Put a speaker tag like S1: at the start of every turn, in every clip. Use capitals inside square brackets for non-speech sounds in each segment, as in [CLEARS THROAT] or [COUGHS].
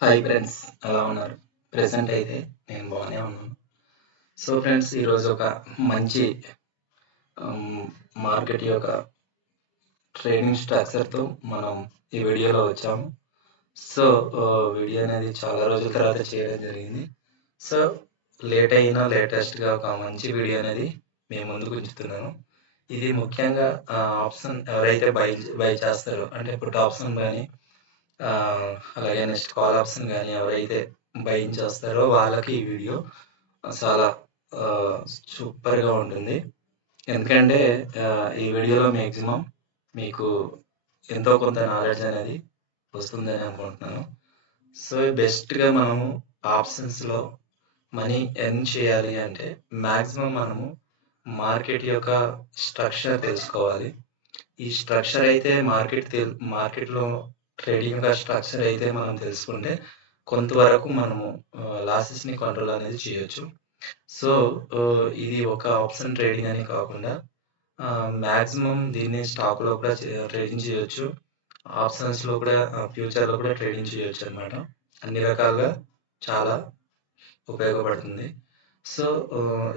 S1: Hi friends ఎలా ఉన్నారు? Present అయితే నేను బాగానే ఉన్నాను. సో ఫ్రెండ్స్ ఈరోజు ఒక మంచి um, మార్కెట్ యొక్క ట్రైనింగ్ స్ట్రక్చర్తో మనం ఈ వీడియోలో వచ్చాము సో వీడియో అనేది చాలా రోజుల తర్వాత చేయడం జరిగింది. సో లేట్ అయినా లేటెస్ట్గా ఒక మంచి వీడియో అనేది మేము ముందుకు ఉంచుతున్నాను. ఇది ముఖ్యంగా ఆప్షన్ ఎవరైతే బై బై చేస్తారో అంటే ఇప్పుడు ఆప్షన్ కానీ అలాగే నెక్స్ట్ కాల్ ఆప్షన్ కానీ ఎవరైతే బయింగ్ చేస్తారో వాళ్ళకి ఈ వీడియో చాలా సూపర్గా ఉంటుంది. ఎందుకంటే ఈ వీడియోలో మ్యాక్సిమం మీకు ఎంతో కొంత నాలెడ్జ్ అనేది వస్తుందని అనుకుంటున్నాను. సో బెస్ట్గా మనము ఆప్షన్స్లో మనీ ఎర్న్ చేయాలి అంటే మ్యాక్సిమం మనము మార్కెట్ యొక్క స్ట్రక్చర్ తెలుసుకోవాలి. ఈ స్ట్రక్చర్ అయితే మార్కెట్ మార్కెట్లో ట్రేడింగ్ యొక్క స్ట్రక్చర్ అయితే మనం తెలుసుకుంటే కొంతవరకు మనము లాసెస్ని కంట్రోల్ అనేది చేయొచ్చు. సో ఇది ఒక ఆప్షన్ ట్రేడింగ్ అని కాకుండా మ్యాక్సిమం దీన్ని స్టాక్లో కూడా ట్రేడింగ్ చేయొచ్చు. ఆప్షన్స్లో కూడా ఫ్యూచర్లో కూడా ట్రేడింగ్ చేయొచ్చు అనమాట అన్ని రకాలుగా చాలా ఉపయోగపడుతుంది. సో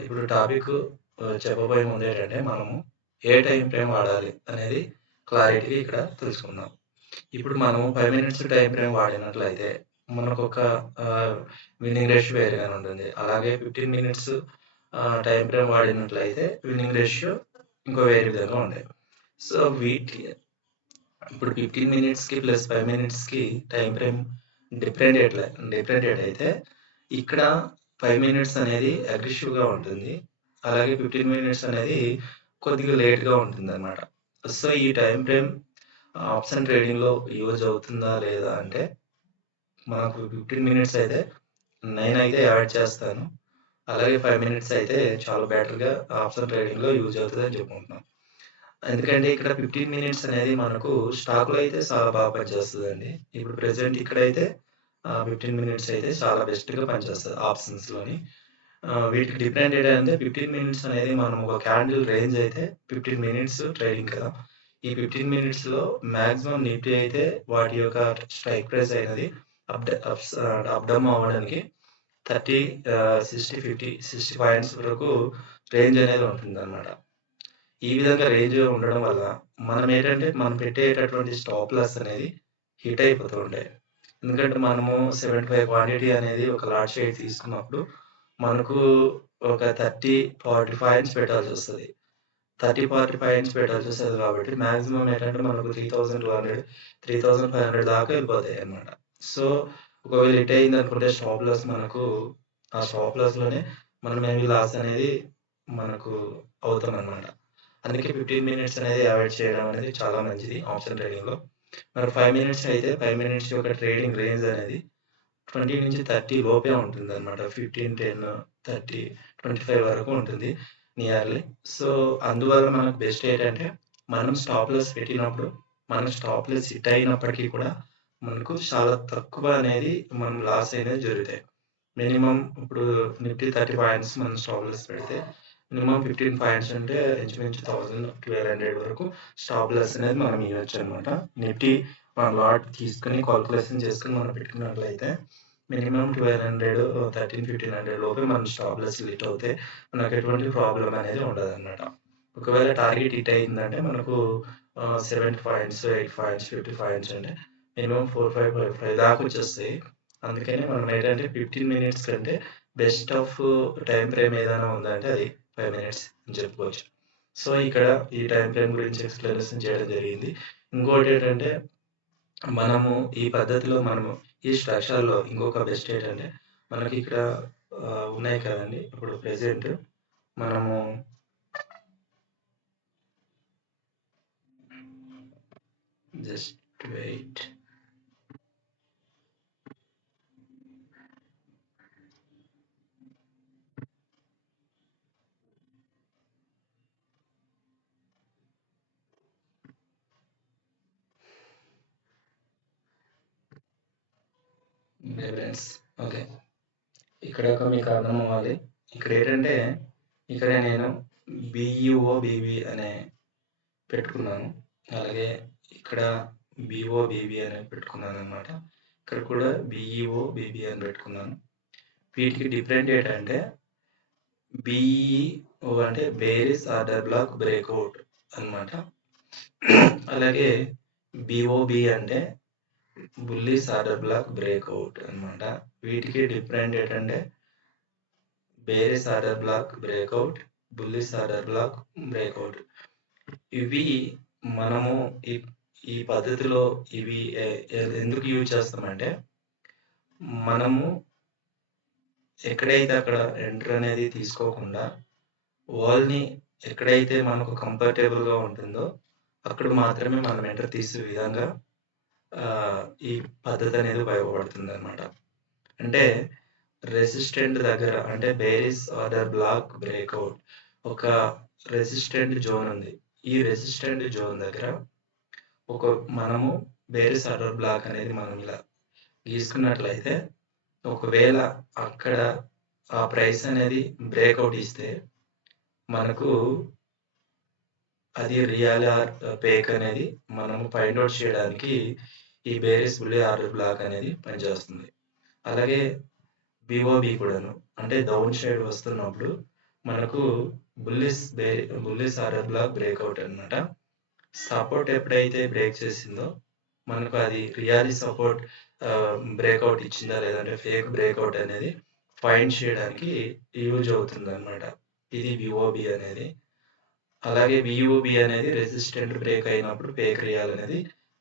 S1: ఇప్పుడు టాపిక్ చెప్పబోయే ముందు ఏంటంటే మనము ఏ టైం ఫ్రేమ్ వాడాలి అనేది క్లారిటీ ఇక్కడ తెలుసుకుందాం. ఇప్పుడు మనం ఫైవ్ మినిట్స్ టైం ఫ్రేమ్ వాడినట్లయితే మనకు ఒక విన్నింగ్ రేషియో వేరుగానే ఉంటుంది. అలాగే ఫిఫ్టీన్ మినిట్స్ టైం ఫ్రేమ్ వాడినట్లయితే విన్నింగ్ రేషియో ఇంకో వేరే విధంగా ఉంటాయి. సో వీటి ఇప్పుడు ఫిఫ్టీన్ మినిట్స్కి ప్లస్ ఫైవ్ మినిట్స్కి టైం ఫ్రేమ్ డిఫరెంట్ డిఫరెంట్ అయితే ఇక్కడ ఫైవ్ మినిట్స్ అనేది అగ్రెసివ్గా ఉంటుంది. అలాగే ఫిఫ్టీన్ మినిట్స్ అనేది కొద్దిగా లేట్గా ఉంటుంది అనమాట సో ఈ టైం ఫ్రేమ్ ఆప్షన్ ట్రేడింగ్లో యూజ్ అవుతుందా లేదా అంటే మనకు ఫిఫ్టీన్ మినిట్స్ అయితే నైన్ అయితే యాడ్ చేస్తాను. అలాగే ఫైవ్ మినిట్స్ అయితే చాలా బెటర్గా ఆప్షన్ ట్రేడింగ్లో యూజ్ అవుతుంది అని చెప్పుకుంటున్నాం ఎందుకంటే ఇక్కడ ఫిఫ్టీన్ మినిట్స్ అనేది మనకు స్టాక్లో అయితే చాలా బాగా పనిచేస్తుందండి. ఇప్పుడు ప్రెసెంట్ ఇక్కడైతే ఫిఫ్టీన్ మినిట్స్ అయితే చాలా బెస్ట్గా పనిచేస్తుంది ఆప్షన్స్లోని. వీటికి డిపెండ్ ఏంటంటే ఫిఫ్టీన్ మినిట్స్ అనేది మనం ఒక క్యాండిల్ రేంజ్ అయితే ఫిఫ్టీన్ మినిట్స్ ట్రేడింగ్ కదా. ఈ ఫిఫ్టీన్ మినిట్స్లో మాక్సిమం నిఫ్టీ అయితే వాటి యొక్క స్ట్రైక్ ప్రైస్ అయినది అప్ అప్ డౌన్ అవ్వడానికి thirty sixty fifty sixty points వరకు రేంజ్ అనేది ఉంటుంది అనమాట ఈ విధంగా రేంజ్ ఉండడం వల్ల మనం ఏంటంటే మనం పెట్టేటటువంటి స్టాప్ లాస్ అనేది హిట్ అయిపోతూ ఉంటాయి ఎందుకంటే మనము సెవెంటీ ఫైవ్ క్వాంటిటీ అనేది ఒక లార్జ్ షేర్ తీసుకున్నప్పుడు మనకు ఒక థర్టీ ఫార్టీ పాయింట్స్ పెట్టాల్సి వస్తుంది. థర్టీ ఫార్టీ పాయింట్స్ పెట్టాల్సి వస్తుంది కాబట్టి మాక్సిమం ఏంటంటే మనకు three thousand two hundred three thousand five hundred దాకా వెళ్ళిపోతాయి అనమాట సో ఒకవేళ హిట్ అయింది అనుకుంటే స్టాప్ లాస్ మనకు ఆ స్టాప్ లాస్లోనే మనం ఏమి లాస్ అనేది మనకు అవుతాం అనమాట అందుకే ఫిఫ్టీన్ మినిట్స్ అనేది అవాయిడ్ చేయడం అనేది చాలా మంచిది ఆప్షన్ ట్రేడింగ్లో మరి ఫైవ్ మినిట్స్ అయితే ఫైవ్ మినిట్స్ యొక్క ట్రేడింగ్ రేంజ్ అనేది ట్వంటీ నుంచి థర్టీ లోపే ఉంటుంది అనమాట fifteen ten thirty twenty five వరకు ఉంటుంది. నియర్లీ సో అందువల్ల మనకు బెస్ట్ ఏంటంటే మనం స్టాప్ లెస్ పెట్టినప్పుడు మనం స్టాప్ లెస్ హిట్ అయినప్పటికీ కూడా మనకు చాలా తక్కువ అనేది మనం లాస్ అనేది జరుగుతాయి. మినిమం ఇప్పుడు నిఫ్టీ థర్టీ పాయింట్స్ మనం స్టాప్ లెస్ పెడితే మినిమం ఫిఫ్టీన్ పాయింట్స్ అంటే ఇంచుమించు థౌసండ్ ట్వెల్వ్ హండ్రెడ్ వరకు స్టాప్ లెస్ అనేది మనం ఇవ్వచ్చు అనమాట. నిఫ్టీ మన లాట్ తీసుకుని కాల్కులేషన్ చేసుకుని మనం పెట్టుకున్నట్లయితే minimum twelve hundred thirteen fifteen hundred లోపే మన స్టాప్ లెస్ లిట్ అవుతే మనకు ఎటువంటి ప్రాబ్లం అనేది ఉండదు అనమాట ఒకవేళ టార్గెట్ హిట్ అయిందంటే మనకు seven points eight points fifty points అంటే minimum four five five five దాకా వచ్చేస్తాయి. అందుకని మనం ఏంటంటే ఫిఫ్టీన్ మినిట్స్ కంటే బెస్ట్ ఆఫ్ టైం ఫ్రేమ్ ఏదైనా ఉందంటే అది ఫైవ్ మినిట్స్ అని చెప్పుకోవచ్చు. సో ఇక్కడ ఈ టైం ఫ్రేమ్ గురించి ఎక్స్ప్లెనేషన్ చేయడం జరిగింది. ఇంకోటి ఏంటంటే మనము ఈ పద్ధతిలో మనము ఈ స్ట్రక్చర్లో ఇంకొక బెస్ట్ ఏంటంటే మనకి ఇక్కడ ఉన్నాయి కదండి. ఇప్పుడు ప్రెసెంట్ మనము జస్ట్ వెయిట్. ఫ్రెండ్స్ ఓకే ఇక్కడ ఒక మీకు అర్థం అవ్వాలి. ఇక్కడ ఏంటంటే ఇక్కడ నేను బిఈఓ బీబీ అనే పెట్టుకున్నాను. అలాగే ఇక్కడ బిఓ బీబీ అని పెట్టుకున్నాను అనమాట ఇక్కడ కూడా బిఈఓ బీబీ అని పెట్టుకున్నాను. వీటికి డిఫరెంట్ ఏంటంటే బిఈఓ అంటే బేరిస్ ఆర్డర్ బ్లాక్ బ్రేక్అవుట్ అన్నమాట. [CLEARS THROAT] అలాగే బిఓబి అంటే బుల్లీస్ ఆర్డర్ బ్లాక్ బ్రేక్అవుట్ అనమాట వీటికి డిఫరెంట్ ఏంటంటే bearish order block breakout bullish order block breakout ఇవి మనము ఈ ఈ పద్ధతిలో ఇవి ఎందుకు యూజ్ చేస్తామంటే మనము ఎక్కడైతే అక్కడ ఎంటర్ అనేది తీసుకోకుండా వాల్ని ఎక్కడైతే మనకు కంఫర్టబుల్గా గా ఉంటుందో అక్కడ మాత్రమే మనం ఎంటర్ తీసే విధంగా ఈ పద్ధతి అనేది ఉపయోగపడుతుంది అనమాట అంటే రెసిస్టెంట్ దగ్గర అంటే బేరిస్ ఆర్డర్ బ్లాక్ బ్రేక్అవుట్ ఒక రెసిస్టెంట్ జోన్ ఉంది. ఈ రెసిస్టెంట్ జోన్ దగ్గర ఒక మనము బేరిస్ ఆర్డర్ బ్లాక్ అనేది మనం ఇలా గీసుకున్నట్లయితే ఒకవేళ అక్కడ ఆ ప్రైస్ అనేది బ్రేక్అవుట్ ఇస్తే మనకు అది రియల్ ఆర్ పేక్ అనేది మనము ఫైండ్ అవుట్ చేయడానికి ఈ బేరిస్ బుల్లి ఆర్డర్ బ్లాక్ అనేది పనిచేస్తుంది. అలాగే బిఓబి కూడాను అంటే డౌన్ సైడ్ వస్తున్నప్పుడు మనకు బుల్లిస్ బే బుల్లిస్ ఆర్డర్ బ్లాక్ బ్రేక్అవుట్ అన్నమాట. సపోర్ట్ ఎప్పుడైతే బ్రేక్ చేసిందో మనకు అది రియాలి సపోర్ట్ బ్రేక్అవుట్ ఇచ్చిందా లేదంటే ఫేక్ బ్రేక్అవుట్ అనేది ఫైండ్ చేయడానికి యూజ్ అవుతుంది అనమాట ఇది విఓబి అనేది. అలాగే విఓబి అనేది రెసిస్టెంట్ బ్రేక్ అయినప్పుడు ఫేక్ రియాల్ అనేది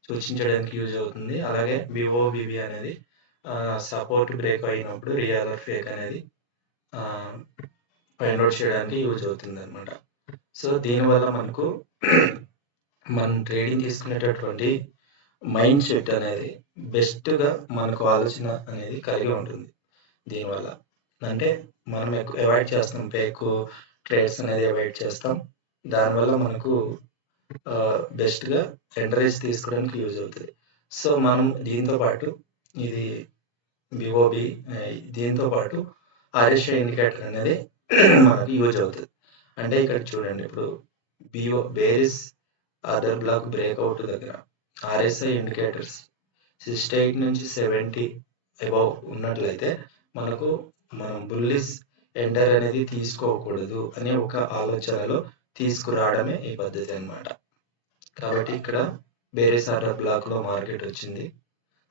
S1: సూచించడానికి యూజ్ అవుతుంది. అలాగే విఓబిబి అనేది సపోర్ట్ బ్రేక్ అయినప్పుడు రియల్ ఆర్ ఫేక్ అనేది ఫైండ్ అవుట్ చేయడానికి యూజ్ అవుతుంది అనమాట సో దీనివల్ల మనకు మనం ట్రేడింగ్ తీసుకునేటటువంటి మైండ్ సెట్ అనేది బెస్ట్గా మనకు ఆలోచన అనేది కలిగి ఉంటుంది దీనివల్ల. అంటే మనం ఎక్కువ అవాయిడ్ చేస్తాం ఫేక్ ట్రేడ్స్ అనేది అవాయిడ్ చేస్తాం. దానివల్ల మనకు బెస్ట్గా ఎంటరేజ్ తీసుకోవడానికి యూజ్ అవుతుంది. సో మనం దీంతో పాటు ఇది బిఓబి దీంతో పాటు ఆర్ఎస్ఐ ఇండికేటర్ అనేది [CLEARS THROAT] మనకి యూజ్ అవుతుంది. అంటే ఇక్కడ చూడండి ఇప్పుడు BO bearish other block breakout దగ్గర? ఆర్ఎస్ఐ ఇండికేటర్స్ సిక్స్టీ ఎయిట్ నుంచి సెవెంటీ అబౌవ్ ఉన్నట్లయితే మనకు మనం బుల్లిస్ ఎంటర్ అనేది తీసుకోకూడదు అనే ఒక ఆలోచనలో తీసుకురావడమే ఈ పద్ధతి అన్నమాట. కాబట్టి ఇక్కడ వేరే సార్ బ్లాక్లో మార్కెట్ వచ్చింది.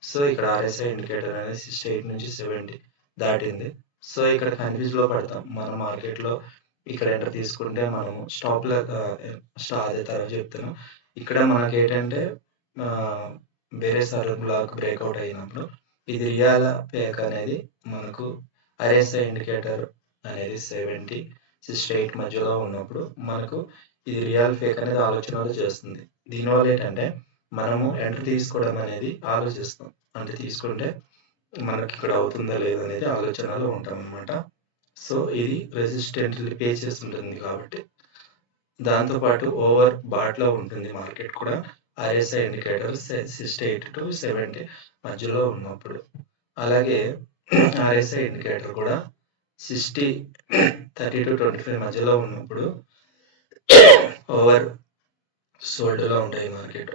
S1: సో ఇక్కడ ఆర్ఎస్ఐ ఇండికేటర్ అనేది స్టేట్ ఎయిట్ నుంచి సెవెంటీ దాటింది. సో ఇక్కడ కన్ఫ్యూజ్లో పడతాం. మన మార్కెట్లో ఇక్కడ ఎంటర్ తీసుకుంటే మనము స్టాప్లో స్టా అదే తర్వాత చెప్తాను. ఇక్కడ మనకి ఏంటంటే వేరే సార్ బ్లాక్ బ్రేక్అవుట్ అయినప్పుడు ఇది రియాల పేక్ అనేది మనకు ఐఎస్ఐ ఇండికేటర్ అనేది సెవెంటీ సిక్స్టీ ఎయిట్ మధ్యలో ఉన్నప్పుడు మనకు ఇది రియల్ ఫేక్ అనేది ఆలోచనలు చేస్తుంది. దీనివల్ల ఏంటంటే మనము ఎంటర్ తీసుకోవడం అనేది ఆలోచిస్తాం. అంటే తీసుకుంటే మనకి ఇక్కడ అవుతుందా లేదా అనేది ఆలోచనలో ఉంటాం అనమాట సో ఇది రెసిస్టెంట్ పే చేసి ఉంటుంది కాబట్టి దాంతోపాటు ఓవర్ బాట్లో ఉంటుంది మార్కెట్ కూడా. ISI indicator sixty eight to seventy మధ్యలో ఉన్నప్పుడు. అలాగే [CLEARS THROAT] ఆర్ఎస్ఐ ఇండికేటర్ కూడా sixty thirty to twenty five మధ్యలో ఉన్నప్పుడు ఓవర్ సోల్డ్లో ఉంటాయి మార్కెట్.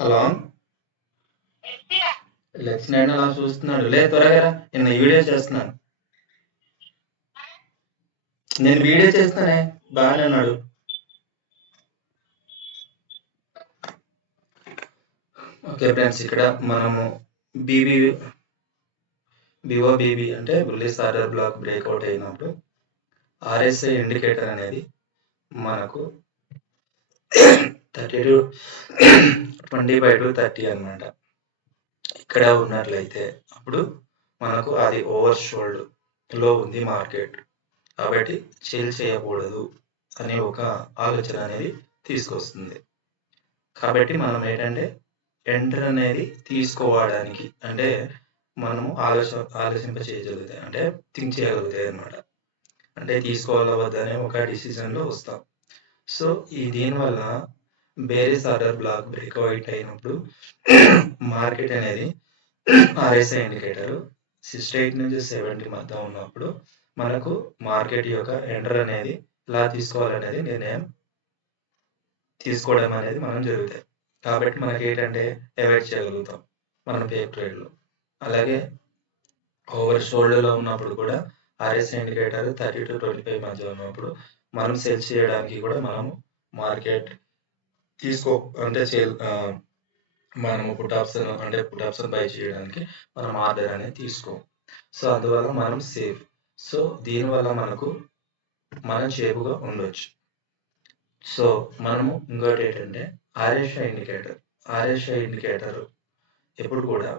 S1: హలో? లక్ష్మణ్ అలా చూస్తున్నాడు. లే త్వరగా నిన్న వీడియో చేస్తున్నాను. నేను వీడియో చేస్తానే బాగానే ఉన్నాడు. ఓకే ఫ్రెండ్స్ ఇక్కడ మనము బీబీ బిఓ బీబీ అంటే బుల్లిస్ ఆర్డర్ బ్లాక్ బ్రేక్అవుట్ అయినప్పుడు ఆర్ఎస్ఐ ఇండికేటర్ అనేది మనకు thirty to twenty five to thirty అనమాట ఇక్కడ ఉన్నట్లయితే అప్పుడు మనకు అది ఓవర్ షోల్డ్లో ఉంది మార్కెట్. కాబట్టి సేల్ చేయకూడదు అనే ఒక ఆలోచన అనేది తీసుకొస్తుంది. కాబట్టి మనం ఏంటంటే ఎంటర్ అనేది తీసుకోవడానికి అంటే మనము ఆలోచ ఆలోచింప చేయగలుగుతాయి అంటే థింక్ చేయగలుగుతాయి అనమాట అంటే తీసుకోవాలా వద్దనే ఒక డిసిజన్లో వస్తాం. సో ఈ దీనివల్ల బేరీస్ ఆర్డర్ బ్లాక్ బ్రేక్అవుట్ అయినప్పుడు మార్కెట్ అనేది ఆర్ఎస్ఐ ఇండికేటర్. సిక్స్టీ ఎయిట్ నుంచి సెవెంటీ మధ్య ఉన్నప్పుడు మనకు మార్కెట్ యొక్క ఎంటర్ అనేది ఎలా తీసుకోవాలనేది నిర్ణయం తీసుకోవడం అనేది మనం జరుగుతాయి. కాబట్టి మనకి ఏంటంటే అవాయిడ్ చేయగలుగుతాం మన పేప్ ట్రేడ్లో. అలాగే ఓవర్ షోల్డర్లో ఉన్నప్పుడు కూడా RS indicator thirty to twenty five మధ్య ఉన్నప్పుడు మనం సెల్ చేయడానికి కూడా మనము మార్కెట్ తీసుకో అంటే సేల్ మనము పుట్ ఆప్షన్ అంటే పుట్ ఆప్షన్ బై చేయడానికి మనం ఆర్డర్ అనేది తీసుకో. సో అందువల్ల మనం సేఫ్. సో దీనివల్ల మనకు మనం చేపుగా ఉండొచ్చు. సో మనము ఇంకోటి ఏంటంటే ఆర్ఎస్ఐ ఇండికేటర్ ఆర్ఎస్ఐ ఇండికేటర్ ఎప్పుడు కూడా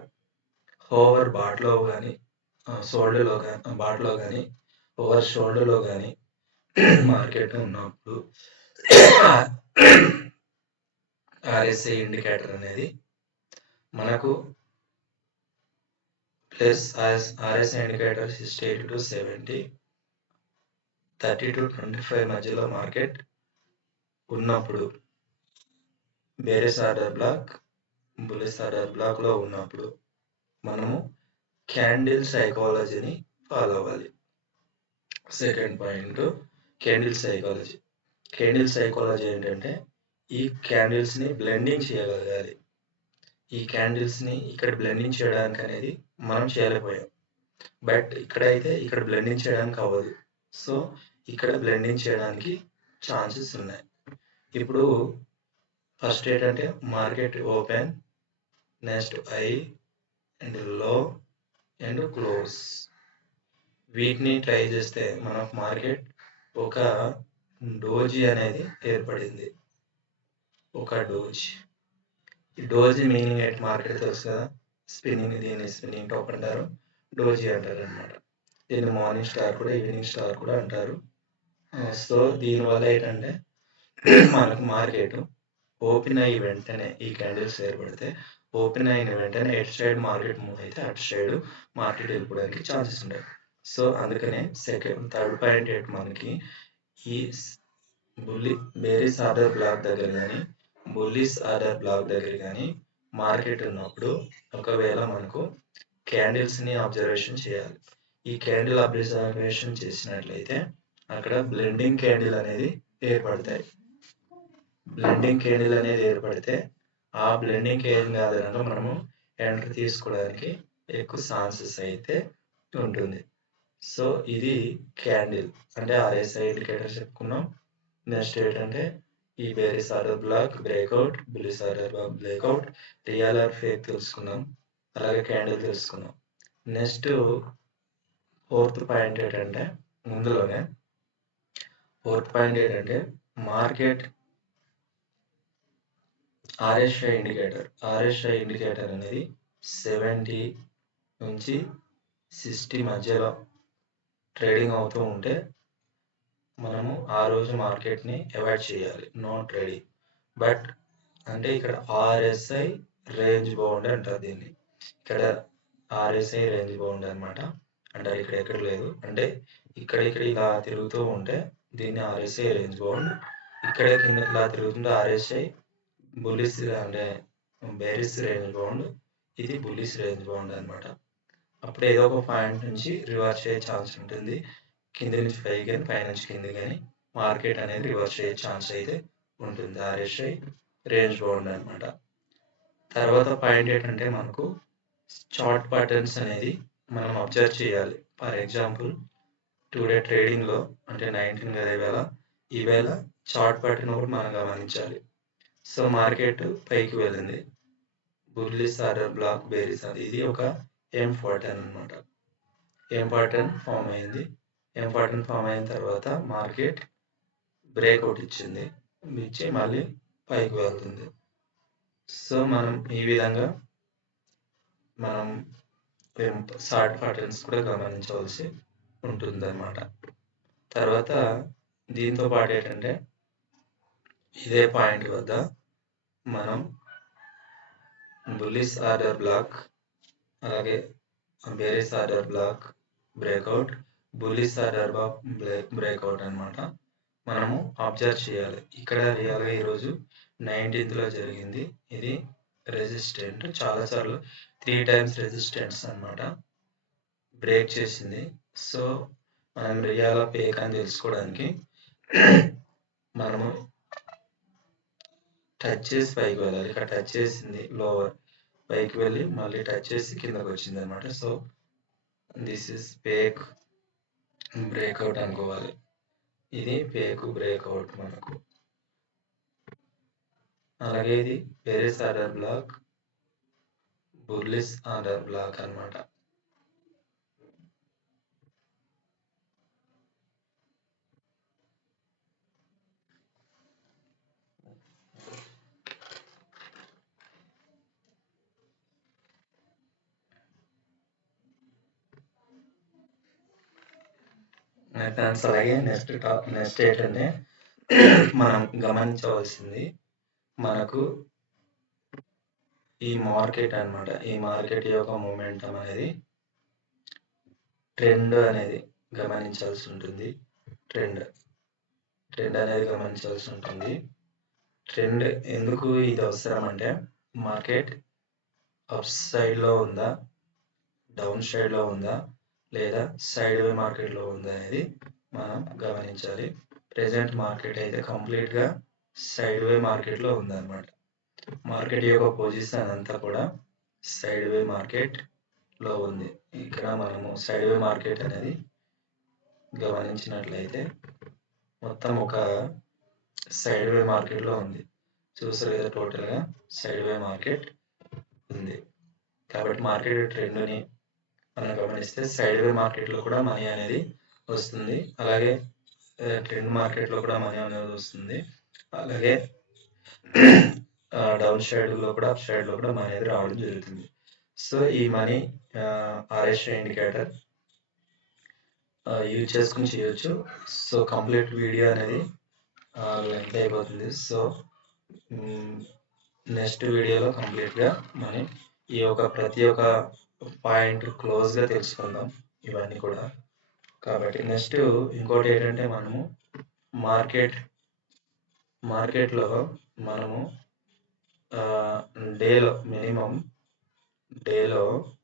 S1: ఓవర్ బాట్లో కానీ షోల్డర్లో కానీ బాట్లో కానీ ఓవర్ షోల్డర్లో కానీ మార్కెట్ ఉన్నప్పుడు [COUGHS] ఆర్ఎస్ఐ ఇండికేటర్ అనేది మనకు plus RSI indicator sixty eight to seventy thirty to twenty five మధ్యలో మార్కెట్ ఉన్నప్పుడు bearish order block bullish order బ్లాక్లో ఉన్నప్పుడు మనము క్యాండిల్ సైకాలజీని ఫాలో అవ్వాలి. Second point candle psychology candle psychology ఏంటంటే ఈ క్యాండిల్స్ని బ్లెండింగ్ చేయగలగాలి. ఈ క్యాండిల్స్ని ఇక్కడ బ్లెండింగ్ చేయడానికి అనేది మనం చేయలేకపోయాం. బట్ ఇక్కడైతే ఇక్కడ బ్లెండింగ్ చేయడానికి అవ్వదు. సో ఇక్కడ బ్లెండింగ్ చేయడానికి ఛాన్సెస్ ఉన్నాయి. ఇప్పుడు ఫస్ట్ ఏంటంటే మార్కెట్ ఓపెన్ నెక్స్ట్ ఐ అండ్లో అండ్ క్లోజ్ వీటిని ట్రై చేస్తే మన మార్కెట్ ఒక డోజీ అనేది ఏర్పడింది. ఒక డోజ్ ఈ డోజీ మీనింగ్ ఏంటి? మార్కెట్ తెలుసు కదా? స్పిన్నింగ్ దీన్ని స్పిన్నింగ్ టాప్ అంటారు. డోజీ అంటారు అనమాట దీన్ని మార్నింగ్ స్టార్ కూడా ఈవినింగ్ స్టార్ కూడా అంటారు. సో దీనివల్ల ఏంటంటే [CLEARS THROAT] మనకు మార్కెట్ ఓపెన్ అయ్యి వెంటనే ఈ క్యాండిల్స్ ఏర్పడితే ఓపెన్ అయిన వెంటనే ఎటు సైడ్ మార్కెట్ మూవ్ అయితే అటు సైడ్ మార్కెట్ వెళ్ళిపోవడానికి ఛాన్సెస్ ఉంటాయి. సో అందుకనే సెకండ్ థర్డ్ పాయింట్ ఏంటి మనకి ఈ బుల్లి బేరీస్ ఆర్డర్ బ్లాక్ దగ్గర కానీ బుల్లిస్ ఆర్డర్ బ్లాక్ దగ్గర కానీ మార్కెట్ ఉన్నప్పుడు ఒకవేళ మనకు క్యాండిల్స్ని అబ్జర్వేషన్ చేయాలి. ఈ క్యాండిల్ అబ్జర్వేషన్ చేసినట్లయితే అక్కడ బ్లెండింగ్ క్యాండిల్ అనేది ఏర్పడతాయి. బ్లెండింగ్ క్యాండిల్ అనేది ఏర్పడితే ఆ బ్లెండింగ్ క్యాండిల్ ఆధారంగా మనము ఎంటర్ తీసుకోవడానికి ఎక్కువ ఛాన్సెస్ అయితే ఉంటుంది. సో ఇది క్యాండిల్ అంటే ఆర్ఎస్ఐ ఇండికేటర్ చెప్పుకున్నాం. నెక్స్ట్ ఏంటంటే ఈ bearish order block breakout bullish order block breakout real or fake తెలుసుకున్నాం అలాగే క్యాండిల్ తెలుసుకున్నాం నెక్స్ట్ ఫోర్త్ పాయింట్ ఏంటంటే ముందులోనే ఫోర్త్ పాయింట్ ఏంటంటే market RSI indicator. RSI indicator అనేది సెవెంటీ నుంచి సిక్స్టీ మధ్యలో ట్రేడింగ్ అవుతూ ఉంటే మనము ఆ రోజు మార్కెట్ని అవాయిడ్ చేయాలి నో ట్రేడింగ్ బట్ అంటే ఇక్కడ ఆర్ఎస్ఐ రేంజ్ బౌండ్ అంటారు దీన్ని. ఇక్కడ ఆర్ఎస్ఐ రేంజ్ బౌండ్ అనమాట అంటే ఇక్కడ ఎక్కడ లేదు. అంటే ఇక్కడ ఇక్కడ ఇలా తిరుగుతూ ఉంటే దీన్ని ఆర్ఎస్ఐ రేంజ్ బౌండ్ ఇక్కడ కింద ఇలా తిరుగుతుంటే ఆర్ఎస్ఐ బుల్లిస్ అంటే బేరిస్ రేంజ్ బౌండ్ ఇది బుల్లిస్ రేంజ్ బౌండ్ అనమాట అప్పుడు ఏదో ఒక పాయింట్ నుంచి రివర్స్ అయ్యే ఛాన్స్ ఉంటుంది. కింద నుంచి పై కానీ పై నుంచి కింద కానీ మార్కెట్ అనేది రివర్స్ అయ్యే ఛాన్స్ అయితే ఉంటుంది. ఆర్ఎస్ఐ రేంజ్ బౌండ్ అనమాట తర్వాత పాయింట్ ఏంటంటే మనకు చార్ట్ ప్యాటర్న్స్ అనేది మనం అబ్జర్వ్ చేయాలి. ఫర్ ఎగ్జాంపుల్ టుడే ట్రేడింగ్లో అంటే నైన్టీన్ కదా ఈవేళ ఈవేళ చార్ట్ ప్యాటర్న్ కూడా మనం గమనించాలి. సో మార్కెట్ పైకి వెళ్ళింది. బుల్లిస్ ఆర్డర్ బ్లాక్ బేరీస్ అది ఇది ఒక ఎం ప్యాటర్న్ అనమాట ఎం ప్యాటర్న్ ఫామ్ అయింది. ఇంపార్టెంట్ ఫామ్ అయిన తర్వాత మార్కెట్ బ్రేక్అవుట్ ఇచ్చింది. ఇచ్చి మళ్ళీ పైకి వెళ్తుంది. సో మనం ఈ విధంగా మనం షార్ట్ ప్యాటర్న్స్ కూడా గమనించవలసి ఉంటుంది అన్నమాట తర్వాత దీంతో పాటు ఏంటంటే ఇదే పాయింట్ వద్ద మనం బులిస్ ఆర్డర్ బ్లాక్ అలాగే bearish order block breakout bullish డర్బా breakout అనమాట మనము అబ్జర్వ్ చేయాలి. ఇక్కడ రియల్గా ఈరోజు నైన్టీన్త్లో జరిగింది. ఇది రెసిస్టెంట్. చాలాసార్లు త్రీ టైమ్స్ రెసిస్టెంట్స్ అనమాట బ్రేక్ చేసింది. సో మనం రియాలో పేక్ అని తెలుసుకోవడానికి మనము టచ్ చేసి పైకి వెళ్ళాలి. ఇక్కడ టచ్ చేసింది లోవర్. పైకి వెళ్ళి మళ్ళీ టచ్ చేసి కిందకి వచ్చింది అనమాట so this is fake breakout అనుకోవాలి. ఇది పేకు బ్రేక్అవుట్ మనకు. అలాగే ఇది bearish order block bullish order block అనమాట ఫ్రెండ్స్ అలాగే నెక్స్ట్ టాప్ నెక్స్ట్ ఏంటంటే మనం గమనించవలసింది మనకు ఈ మార్కెట్ అనమాట ఈ మార్కెట్ యొక్క మూమెంటం అనేది ట్రెండ్ అనేది గమనించాల్సి ఉంటుంది. ట్రెండ్ ట్రెండ్ అనేది గమనించాల్సి ఉంటుంది. ట్రెండ్ ఎందుకు ఇది అవసరం అంటే మార్కెట్ అప్ సైడ్లో ఉందా డౌన్ సైడ్లో ఉందా లేదా సైడ్ వే మార్కెట్లో ఉందా అనేది మనం గమనించాలి. ప్రెసెంట్ మార్కెట్ అయితే కంప్లీట్గా సైడ్ వే మార్కెట్లో ఉందన్నమాట. మార్కెట్ యొక్క పొజిషన్ అంతా కూడా సైడ్ వే మార్కెట్లో ఉంది. ఇక్కడ మనము సైడ్ వే మార్కెట్ అనేది గమనించినట్లయితే మొత్తం ఒక సైడ్ వే మార్కెట్లో ఉంది. చూసారు కదా టోటల్గా సైడ్ వే మార్కెట్ ఉంది. కాబట్టి మార్కెట్ ట్రెండ్ని మనం గమనిస్తే సైడ్ వే మార్కెట్లో కూడా మనీ అనేది వస్తుంది. అలాగే ట్రెండ్ మార్కెట్లో కూడా మనీ అనేది వస్తుంది. అలాగే డౌన్ సైడ్లో కూడా అప్ సైడ్లో కూడా మనీ అనేది రావడం జరుగుతుంది. సో ఈ మనీ ఆర్ఎస్ఐ ఇండికేటర్ యూజ్ చేసుకుని చేయొచ్చు. సో కంప్లీట్ వీడియో అనేది లెంత్ అయిపోతుంది. సో నెక్స్ట్ వీడియోలో కంప్లీట్గా మనం ఈ యొక్క ప్రతి ఒక్క పాయింట్ క్లోజ్గా తెలుసుకుందాం ఇవన్నీ కూడా. కాబట్టి నెక్స్ట్ ఇంకోటి ఏంటంటే మనము మార్కెట్ మార్కెట్లో మనము డేలో మినిమం డేలో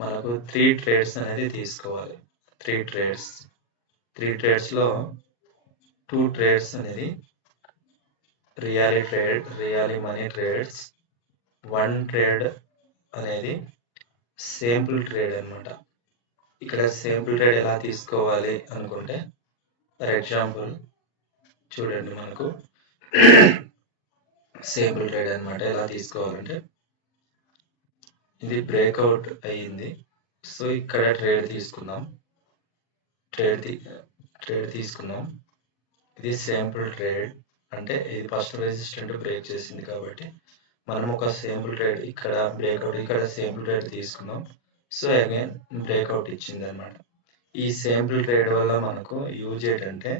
S1: మనకు త్రీ ట్రేడ్స్ అనేది తీసుకోవాలి. Three trades. త్రీ ట్రేడ్స్లో టూ ట్రేడ్స్ అనేది really trade really money trades one trade అనేది సేంపుల్ ట్రేడ్ అనమాట ఇక్కడ సేంపుల్ ట్రేడ్ ఎలా తీసుకోవాలి అనుకుంటే ఫర్ ఎగ్జాంపుల్ చూడండి మనకు. సేంపుల్ ట్రేడ్ అనమాట ఎలా తీసుకోవాలంటే ఇది బ్రేక్అవుట్ అయ్యింది. సో ఇక్కడ ట్రేడ్ తీసుకుందాం. ట్రేడ్ ట్రేడ్ తీసుకుందాం. ఇది సేంపుల్ ట్రేడ్ అంటే ఇది ఫస్ట్ రెసిస్టెంట్ బ్రేక్ చేసింది కాబట్టి మనం ఒక సింపుల్ ట్రేడ్ ఇక్కడ బ్రేక్అవుట్ ఇక్కడ సింపుల్ ట్రేడ్ తీసుకున్నాం. సో అగైన్ బ్రేక్అవుట్ ఇచ్చింది అనమాట ఈ సింపుల్ ట్రేడ్ వల్ల మనకు యూజ్ ఏంటంటే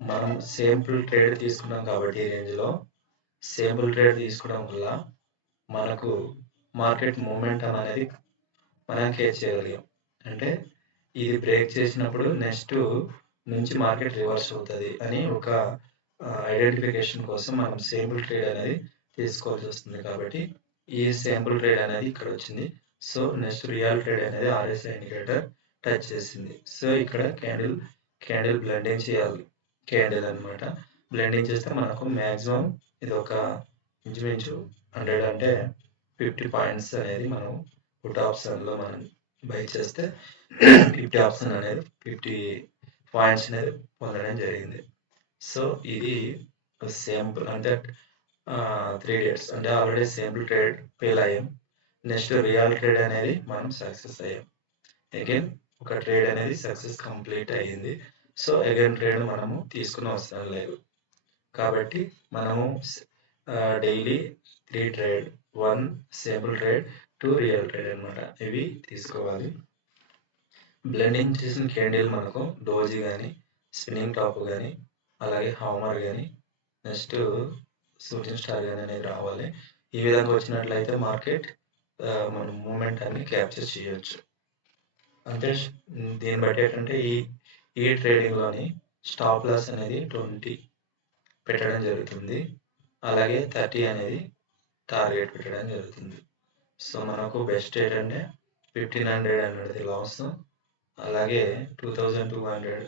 S1: మనం సింపుల్ ట్రేడ్ తీసుకున్నాం కాబట్టి ఈ రేంజ్లో సింపుల్ ట్రేడ్ తీసుకోవడం వల్ల మనకు మార్కెట్ మూమెంట్ అనేది మనం కేర్ చేయగలిగాం అంటే ఇది బ్రేక్ చేసినప్పుడు నెక్స్ట్ నుంచి మార్కెట్ రివర్స్ అవుతుంది అని ఒక ఐడెంటిఫికేషన్ కోసం మనం సింపుల్ ట్రేడ్ అనేది తీసుకోవాల్సి వస్తుంది కాబట్టి ఈ శాంపుల్ ట్రేడ్ అనేది ఇక్కడ వచ్చింది. సో నెక్స్ట్ రియల్ ట్రేడ్ అనేది ఆర్ఎస్ఐ ఇండికేటర్ టచ్ చేసింది. సో ఇక్కడ క్యాండిల్ క్యాండిల్ బ్లెండింగ్ చేయాలి. క్యాండిల్ అనమాట బ్లెండింగ్ చేస్తే మనకు మ్యాక్సిమం ఇది ఒక ఇంచుమించు హండ్రెడ్ అంటే ఫిఫ్టీ పాయింట్స్ అనేది మనం పుట్ ఆప్షన్లో మనం బై చేస్తే ఫిఫ్టీ ఆప్షన్ అనేది ఫిఫ్టీ పాయింట్స్ అనేది పొందడం జరిగింది. సో ఇది సింపుల్ అంటే త్రీ డేట్స్ అంటే ఆల్రెడీ సింపుల్ ట్రేడ్ ఫెయిల్ అయ్యాం. నెక్స్ట్ రియల్ ట్రేడ్ అనేది మనం సక్సెస్ అయ్యాం. అగైన్ ఒక ట్రేడ్ అనేది సక్సెస్ కంప్లీట్ అయ్యింది. సో అగైన్ ట్రేడ్ మనము తీసుకుని అవసరం లేదు. కాబట్టి మనము daily three trade one simple trade two real trade అనమాట ఇవి తీసుకోవాలి. బ్లెండింగ్ చేసిన క్యాండిల్ మనకు డోజీ కానీ స్పిన్నింగ్ టాప్ కానీ అలాగే హామర్ కానీ నెక్స్ట్ షూటింగ్ స్టార్ అనేది రావాలి. ఈ విధంగా వచ్చినట్లయితే మార్కెట్ మన మూమెంట్ అన్ని క్యాప్చర్ చేయొచ్చు. అంటే దీన్ని బట్టి ఏంటంటే ఈ ఈ ట్రేడింగ్లోని స్టాప్ లాస్ అనేది ట్వంటీ పెట్టడం జరుగుతుంది. అలాగే థర్టీ అనేది టార్గెట్ పెట్టడం జరుగుతుంది. సో మనకు బెస్ట్ ఏంటంటే ఫిఫ్టీన్ హండ్రెడ్ అనేది లాస్. అలాగే two thousand two hundred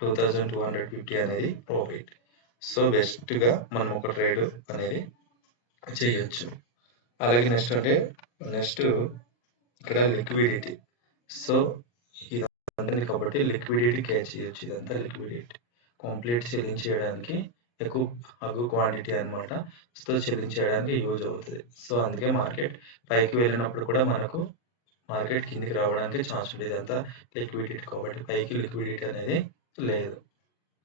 S1: two thousand two hundred fifty అనేది ప్రాఫిట్. సో బెస్ట్గా మనం ఒక ట్రేడ్ అనేది చేయొచ్చు. అలాగే నెక్స్ట్ అంటే నెక్స్ట్ ఇక్కడ లిక్విడిటీ సో ఇదంతా కాబట్టి లిక్విడిటీ క్యాచ్ చేయొచ్చు. ఇదంతా లిక్విడిటీ కంప్లీట్ సెల్లింగ్ చేయడానికి ఎక్కువ అగు క్వాంటిటీ అనమాట సో సెల్లింగ్ చేయడానికి యూజ్ అవుతుంది. సో అందుకే మార్కెట్ పైకి వెళ్ళినప్పుడు కూడా మనకు మార్కెట్ కిందికి రావడానికి ఛాన్స్ ఉంది ఇదంతా లిక్విడిటీ కాబట్టి పైకి లిక్విడిటీ అనేది లేదు.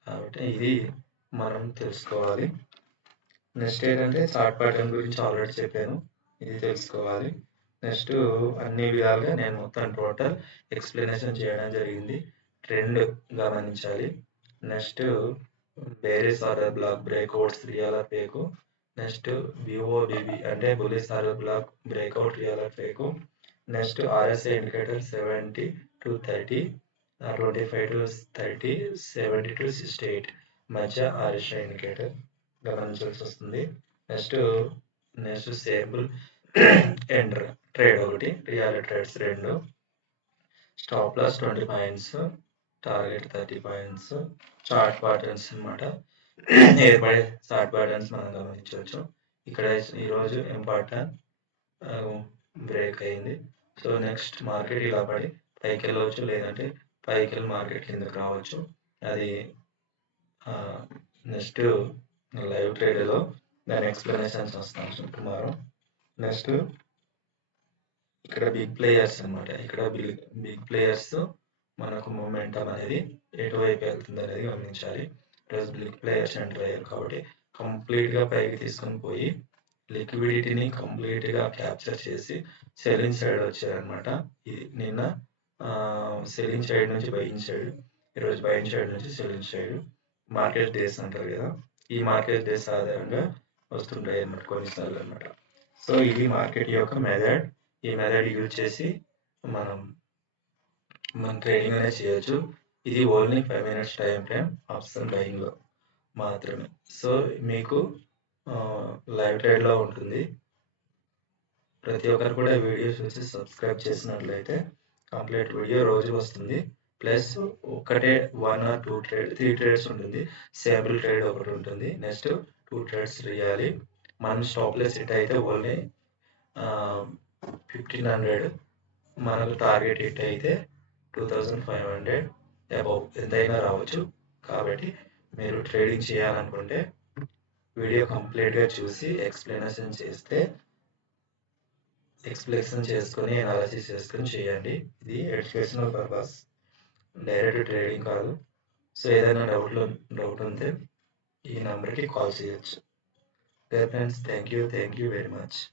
S1: కాబట్టి ఇది మనం తెలుసుకోవాలి. నెక్స్ట్ ఏంటంటే థాట్ ప్యాటర్న్ గురించి ఆల్రెడీ చెప్పాను. ఇది తెలుసుకోవాలి. నెక్స్ట్ అన్ని విధాలుగా నేను మొత్తం టోటల్ ఎక్స్ప్లెనేషన్ చేయడం జరిగింది. ట్రెండ్ గమనించాలి. Next bearish or block breakouts real or fake next BOBB అంటే bullish or block breakout real or fake next RSI indicator seventy to thirty twenty five to thirty seventy to sixty eight మధ్య RSI indicator గమనించాల్సి వస్తుంది. Next next సేబుల్ enter trade ఒకటి real trades రెండు. Stop loss twenty points target thirty points chart patterns అనమాట ఏర్పడే chart patterns మనం గమనించవచ్చు. ఇక్కడ ఈరోజు ఇంపార్టెంట్ బ్రేక్ అయింది. సో నెక్స్ట్ మార్కెట్ ఇలా పడి పైకి వెళ్ళవచ్చు లేదంటే పైకి వెళ్ళి మార్కెట్ కిందకు రావచ్చు. అది నెక్స్ట్ లైవ్ ట్రేడ్లో దాని ఎక్స్ప్లెనేషన్స్ వస్తాం టుమారో నెక్స్ట్ ఇక్కడ బిగ్ ప్లేయర్స్ అనమాట ఇక్కడ బిగ్ బిగ్ ప్లేయర్స్ మనకు మూమెంటం అనేది ఎటువైపు వెళ్తుంది అనేది గమనించాలి. ప్లస్ బిగ్ ప్లేయర్స్ ఎంటర్ అయ్యారు కాబట్టి కంప్లీట్గా పైకి తీసుకొని పోయి లిక్విడిటీని కంప్లీట్గా క్యాప్చర్ చేసి సెల్లింగ్ సైడ్ వచ్చారనమాట ఇది నిన్న సెల్లింగ్ సైడ్ నుంచి బయింగ్ సైడ్ ఈరోజు బయింగ్ సైడ్ నుంచి సెల్లింగ్ సైడ్ మార్కెట్ డేస్ అంటారు కదా ఈ మార్కెట్ డేస్ ఆధారంగా వస్తుంటాయి అన్నమాట కొన్నిసార్లు అనమాట సో ఇది మార్కెట్ యొక్క మెథడ్. ఈ మెథడ్ యూజ్ చేసి మనం మనం ట్రేడింగ్ అనేది చేయొచ్చు. ఇది only five minutes time frame option బయింగ్లో మాత్రమే. సో మీకు లైవ్ ట్రేడ్లో ఉంటుంది. ప్రతి ఒక్కరు కూడా వీడియో చూసి సబ్స్క్రైబ్ చేసినట్లయితే కంప్లీట్ వీడియో రోజు వస్తుంది. ప్లస్ ఒకటే one or two trade three trades ఉంటుంది. సేబుల్ ట్రేడ్ ఒకటి ఉంటుంది. నెక్స్ట్ టూ ట్రేడ్స్ వేయాలి మనం స్టాప్లెస్ హిట్ అయితే ఓన్లీ ఫిఫ్టీన్ హండ్రెడ్ మనకు టార్గెట్ హిట్ అయితే two thousand five hundred above ఎంతైనా రావచ్చు. కాబట్టి మీరు ట్రేడింగ్ చేయాలనుకుంటే వీడియో కంప్లీట్గా చూసి ఎక్స్ప్లెనేషన్ చేస్తే ఎక్స్ప్లెనేషన్ చేసుకొని అనాలసిస్ చేసుకొని చేయండి. ఇది ఎడ్యుకేషనల్ పర్పస్ డైరెక్ట్ ట్రేడింగ్ కాదు. సో ఏదైనా డౌట్లో డౌట్ ఉంటే ఈ నెంబర్కి కాల్ చేయొచ్చు. Friends thank you thank you very much